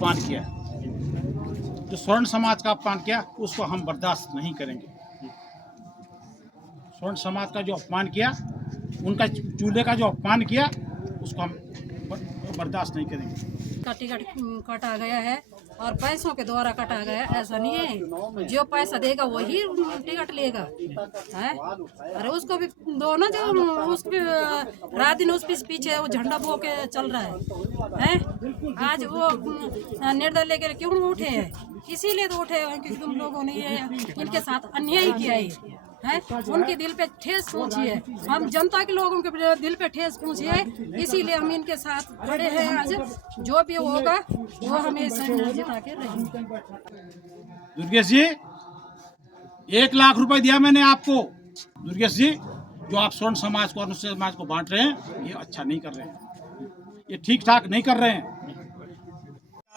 अपमान किया, जो स्वर्ण समाज का अपमान किया, उसको हम बर्दाश्त नहीं करेंगे। स्वर्ण समाज का जो अपमान किया, उनका चूल्हे का जो अपमान किया, उसको हम बर्दाश्त नहीं करेंगे। का टिकट काटा गया है और पैसों के द्वारा काटा गया है, ऐसा नहीं है। जो पैसा देगा वही टिकट लेगा है। अरे उसको भी दो ना, जो उसको भी रात दिन उस पीछे वो झंडा बो के चल रहा है। आज वो निर्णय लेकर क्यों उठे हैं? इसीलिए तो उठे हैं कि तुम लोगों ने ये इनके साथ अन्याय किया है। उनके दिल पे ठेस पहुंची है। हम जनता के लोगों के दिल पे ठेस पहुंची है, इसीलिए हम इनके साथ खड़े हैं। आज जो भी होगा वो हमें जिता के रहेंगे। दुर्गेश जी, 1 लाख रुपए दिया मैंने आपको। दुर्गेश जी, जो आप स्वर्ण समाज को, अनुसूचित समाज को बांट रहे हैं, ये अच्छा नहीं कर रहे हैं, ये ठीक ठाक नहीं कर रहे हैं।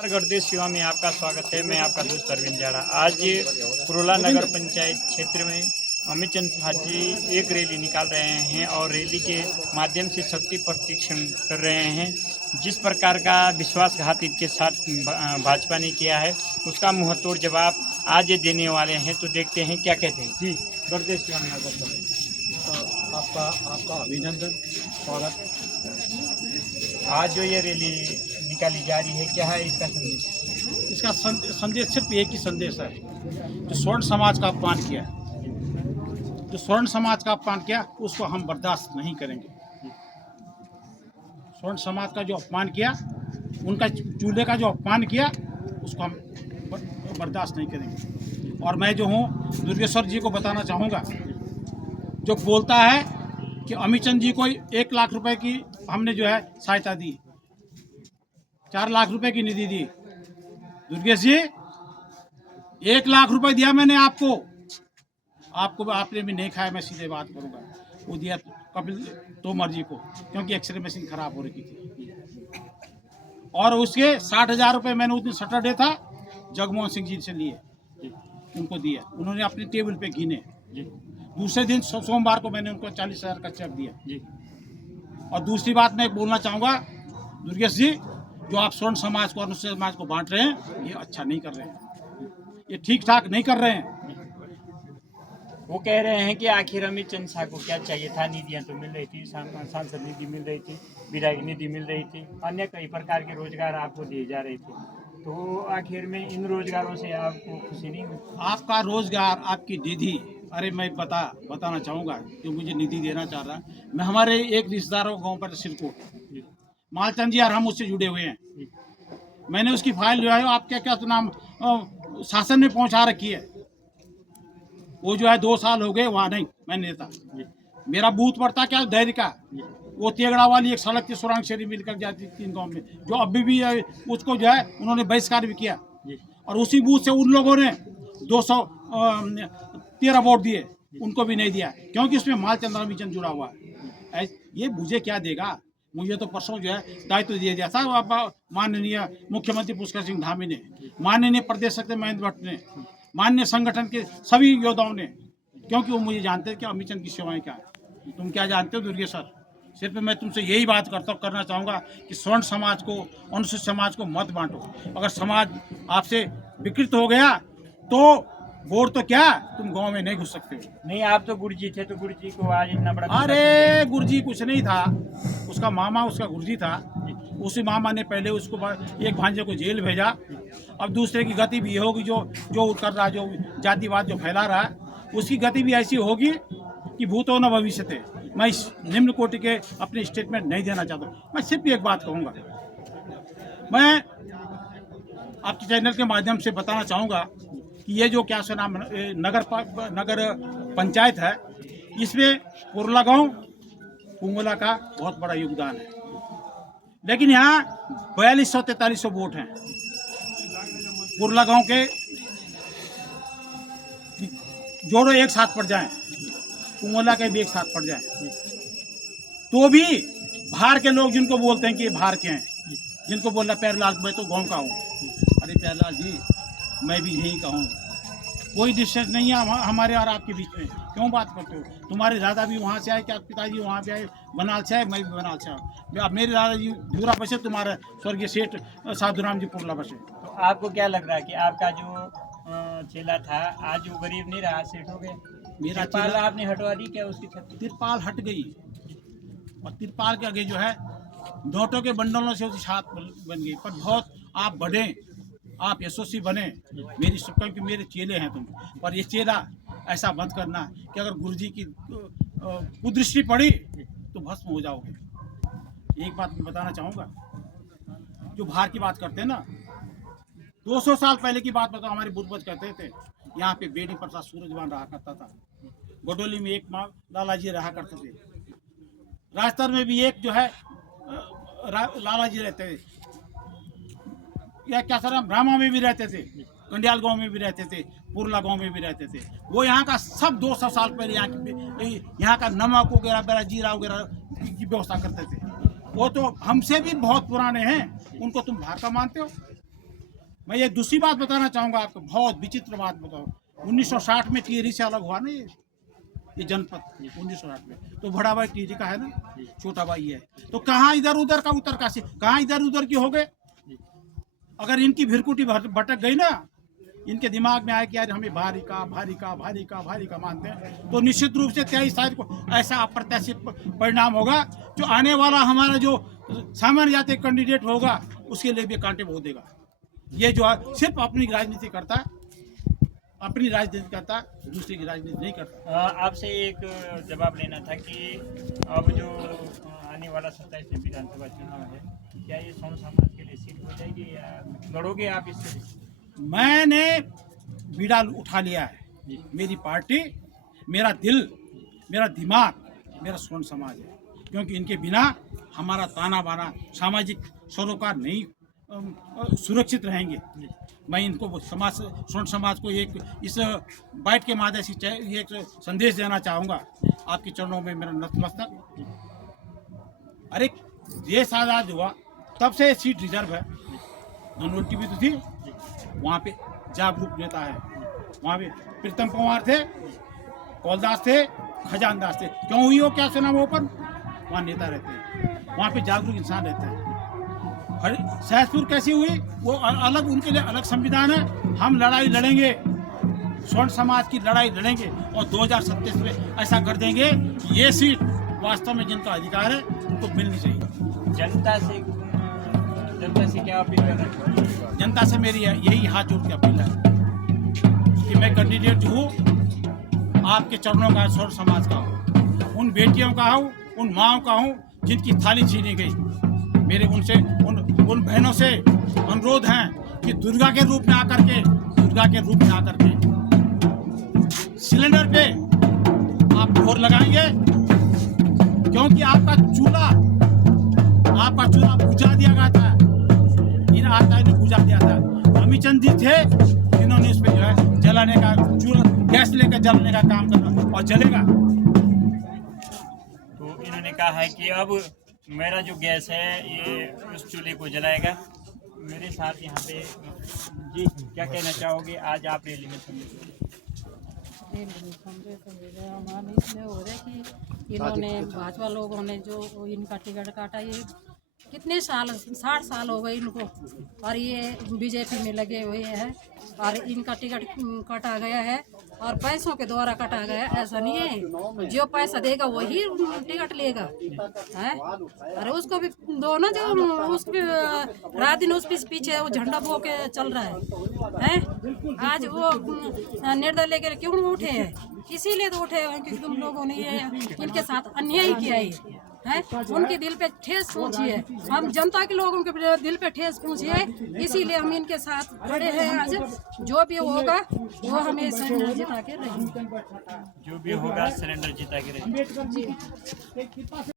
गर्देश सेवा में आपका स्वागत है। मैं आपका दोस्त अरविंद जाड़ा। आज पुरोला नगर पंचायत क्षेत्र में अमित चंद शाह जी एक रैली निकाल रहे हैं और रैली के माध्यम से शक्ति प्रदर्शन कर रहे हैं। जिस प्रकार का विश्वासघात इनके साथ भाजपा ने किया है, उसका मुंहतोड़ जवाब आज ये देने वाले हैं। तो देखते हैं क्या कहते हैं। जी, गर्देश सेवा में आपका अभिनंदन, स्वागत। आज जो ये रैली निकाली जा रही है, क्या है इसका संदेश? इसका संदेश सिर्फ एक ही संदेश है, जो स्वर्ण समाज का अपमान किया, जो स्वर्ण समाज का अपमान किया, उसको हम बर्दाश्त नहीं करेंगे। स्वर्ण समाज का जो अपमान किया, उनका चूल्हे का जो अपमान किया, उसको हम बर्दाश्त नहीं करेंगे। और मैं जो हूँ दुर्गेश्वर जी को बताना चाहूँगा, जो बोलता है कि अमित चंद जी को 1 लाख रुपए की हमने जो है सहायता दी, 4 लाख रुपए की निधि दी। दुर्गेश जी, 1 लाख रुपए दिया मैंने आपको आपने भी नहीं खाया। मैं सीधे बात करूंगा, वो दिया कपिल तोमर जी को, क्योंकि एक्सरे मशीन खराब हो रही थी। और उसके 60,000 रुपये मैंने उस दिन सैटरडे था, जगमोहन सिंह जी से लिए, उनको दिया। उन्होंने अपने टेबल पे गिने। दूसरे दिन सोमवार को मैंने उनको 40,000 का चेक दिया। और दूसरी बात मैं बोलना चाहूँगा, दुर्गेश जी, जो आप स्वर्ण समाज को, अनुसूचित समाज को बांट रहे हैं, ये अच्छा नहीं कर रहे हैं, ये ठीक ठाक नहीं कर रहे हैं। वो कह रहे हैं कि आखिर अमित चंद शाह को क्या चाहिए था? निधियाँ तो मिल रही थी, सांसद निधि मिल रही थी, विधायक निधि मिल रही थी, अन्य कई प्रकार के रोजगार आपको दिए जा रहे थे। तो आखिर में इन रोजगारों से आपको खुशी नहीं हुई? आपका रोजगार, आपकी निधि, अरे मैं बताना चाहूँगा, जो मुझे निधि देना चाह रहा है, मैं हमारे एक रिश्तेदारों गाँव पर सिरकोट मालचंद जी, और हम उससे जुड़े हुए हैं। मैंने उसकी फाइल जो है आपके क्या तो नाम शासन में पहुंचा रखी है। वो जो है 2 साल हो गए वहाँ नहीं मैंने देता। मेरा बूथ पड़ता क्या धैर्य का, वो तेगड़ा वाली एक सड़क की सुरंग शरी मिलकर जाती 3 गाँव में, जो अभी भी उसको जो है उन्होंने बहिष्कार भी किया। और उसी बूथ से उन लोगों ने 213 वोट दिए, उनको भी नहीं दिया, क्योंकि उसमें मालचंद रामीचंद जुड़ा हुआ है। ये मुझे क्या देगा? मुझे तो परसों जो है दायित्व दिया गया था माननीय मुख्यमंत्री पुष्कर सिंह धामी ने, माननीय प्रदेश सचिव महेंद्र भट्ट ने, माननीय संगठन के सभी योद्धाओं ने, क्योंकि वो मुझे जानते हैं कि अमित चंद की सेवाएं क्या है। तुम क्या जानते हो दुर्गेश्वर? सिर्फ मैं तुमसे यही बात करना चाहूँगा कि स्वर्ण समाज को, अनुसूचित समाज को मत बांटो। अगर समाज आपसे विकृत हो गया तो वोट तो क्या, तुम गांव में नहीं घुस सकते हो। नहीं, आप तो गुरुजी थे, तो गुरुजी को आज इतना बड़ा... अरे गुरुजी कुछ नहीं था, उसका मामा उसका गुरुजी था। उसी मामा ने पहले उसको एक भांजे को जेल भेजा। अब दूसरे की गति भी होगी, जो कर रहा, जो जातिवाद जो फैला रहा है, उसकी गति भी ऐसी होगी कि भूतो न भविष्यते। मैं इस निम्न कोटि के अपने स्टेटमेंट नहीं देना चाहता। मैं सिर्फ एक बात कहूँगा, मैं आपके चैनल के माध्यम से बताना चाहूँगा कि ये जो क्या से नाम नगर पंचायत है, इसमें पुरला गांव पुंगला का बहुत बड़ा योगदान है। लेकिन यहाँ 4200-4300 वोट हैं। पुरला गांव के जोड़ो एक साथ पड़ जाएं, पुंगला के भी एक साथ पड़ जाएं, तो भी बाहर के लोग जिनको बोलते हैं कि बाहर के हैं, जिनको बोल रहा प्यारेलाल मैं तो गाँव का हूँ। अरे प्यारेलाल जी, मैं भी यहीं का हूँ, कोई डिस्टेंस नहीं है हमारे और आपके बीच में। क्यों बात करते हो? तुम्हारे दादा भी वहाँ से आए, क्या पिताजी वहाँ पे आए, बनाल से आए, मैं भी बनाल से आऊँ। अब मेरे दादाजी पूरा बसे, तुम्हारा स्वर्गीय सेठ साधुराम जी पुरला बसे। तो आपको क्या लग रहा है कि आपका जो चेला था आज वो गरीब नहीं रहा, सेठ हो गया? मेरा तिरपाल चेला आपने हटवा दी क्या उसकी छत? तिरपाल हट गई और तिरपाल के आगे जो है नोटों के बंडलों से उसकी छात बन गई। पर बहुत आप बढ़े, आप यशस्वी बने, मेरी शुभकामना कि मेरे चेले हैं तुम। पर ये चेला ऐसा मत करना कि अगर गुरुजी की कुदृष्टि पड़ी तो भस्म हो जाओगे। एक बात मैं बताना चाहूँगा, जो बाहर की बात करते हैं ना, 200 साल पहले की बात बताओ। हमारे पूर्वज कहते थे यहाँ पे बेड़ी प्रसाद सूरजवान रहा करता था, गोडोली में एक माँ लाला जी रहा करते थे, राजस्थान में भी एक जो है लाला जी रहते थे, या क्या सर ब्राह्मा में भी रहते थे, कंडियाल गांव में भी रहते थे, पुरला गांव में भी रहते थे। वो यहाँ का सब 200 साल पहले यहाँ का नमक वगैरह वगैरह जीरा वगैरह की व्यवस्था करते थे। वो तो हमसे भी बहुत पुराने हैं, उनको तुम बाहर का मानते हो। मैं ये दूसरी बात बताना चाहूँगा आपको, बहुत विचित्र बात बताओ। 1960 में टिहरी से अलग हुआ ना ये जनपद 1960 में, तो बड़ा भाई टिहरी का है ना, छोटा भाई है। तो कहाँ इधर उधर का उत्तरकाशी, कहाँ इधर उधर की हो गए। अगर इनकी भिरकुटी भटक गई ना, इनके दिमाग में आया कि यार हमें भारी का भारी का भारी का भारी का मानते हैं, तो निश्चित रूप से 23 तारीख को ऐसा अप्रत्याशित परिणाम होगा जो आने वाला हमारा जो सामान्य जाति कैंडिडेट होगा उसके लिए भी कांटे बो देगा। ये जो है सिर्फ अपनी राजनीति करता है, अपनी राजनीति करता है, दूसरे की राजनीति नहीं करता। आपसे एक जवाब लेना था कि अब जो आने वाला 27 विधानसभा चुनाव है, क्या ये सोन समाज के लिए सीट हो जाएगी या लड़ोगे आप इससे? मैंने बीड़ा उठा लिया है। मेरी पार्टी, मेरा दिल, मेरा दिमाग, मेरा सोन समाज है, क्योंकि इनके बिना हमारा ताना बाना सामाजिक सरोकार नहीं सुरक्षित रहेंगे। मैं इनको समाज, सोन समाज को एक इस बाइट के माध्यम से एक संदेश देना चाहूँगा। आपके चरणों में मेरा नतमस्तक। अरे देश आज़ाद हुआ तब से सीट रिजर्व है, नोटी भी तो थी। वहाँ पे जागरूक नेता है, वहाँ पे प्रीतम पंवार थे, कौलदास थे, खजानदास थे। क्यों हुई हो, क्या सुना वो पर? वहाँ नेता रहते हैं, वहाँ पे जागरूक इंसान रहते हैं। सहसपुर कैसी हुई, वो अलग, उनके लिए अलग संविधान है। हम लड़ाई लड़ेंगे, स्वर्ण समाज की लड़ाई लड़ेंगे और 2027 में ऐसा कर देंगे। ये सीट वास्तव में जिनका अधिकार है उनको मिलनी चाहिए। जनता से क्या अपील कर रहे हैं? जनता से मेरी यही हाथ जोड़ के अपील है कि मैं कैंडिडेट हूँ, आपके चरणों का, स्वर्ण समाज का हूँ, उन बेटियों का हूँ, उन माँओं का हूँ जिनकी थाली छीनी गई। मेरे उनसे उन बहनों से अनुरोध है कि दुर्गा के रूप में आकर के सिलेंडर पे आप मोहर लगाएंगे, क्योंकि आपका चूल्हा बुझा दिया गया था। इन आत्माओं ने बुझा दिया था। अमीचंद जी थे जिन्होंने इस पे जो है जलाने का, चूल्हा गैस लेकर जलाने का काम करना, और जलेगा। तो इन्होंने कहा है कि अब मेरा जो गैस है ये उस चूल्हे को जलाएगा। मेरे साथ यहाँ पे जी क्या कहना चाहोगे? आज आप रैली में हमारे इसमें हो रहा है कि इन्होंने भाजपा लोगों ने जो इनका टिकट काटा, ये कितने साल, 60 साल हो गए इनको, और ये बीजेपी में लगे हुए हैं और इनका टिकट काटा गया है और पैसों के द्वारा काटा गया। ऐसा नहीं है, जो पैसा देगा वही टिकट लेगा है। अरे उसको भी दो ना, जो उसको भी रात दिन उस पीछे वो झंडा बो के चल रहा है। आज वो निर्णय लेकर क्यों उठे हैं? इसीलिए तो उठे हैं कि तुम लोगों ने ये इनके साथ अन्याय किया है। उनके दिल पे ठेस पहुंची है, हम जनता के लोगों के दिल पे ठेस पहुंची है, इसीलिए हम इनके साथ खड़े हैं। आज जो भी होगा वो हमें सिलेंडर जिता के रहेंगे, जो भी होगा सिलेंडर जिता के रहेंगे।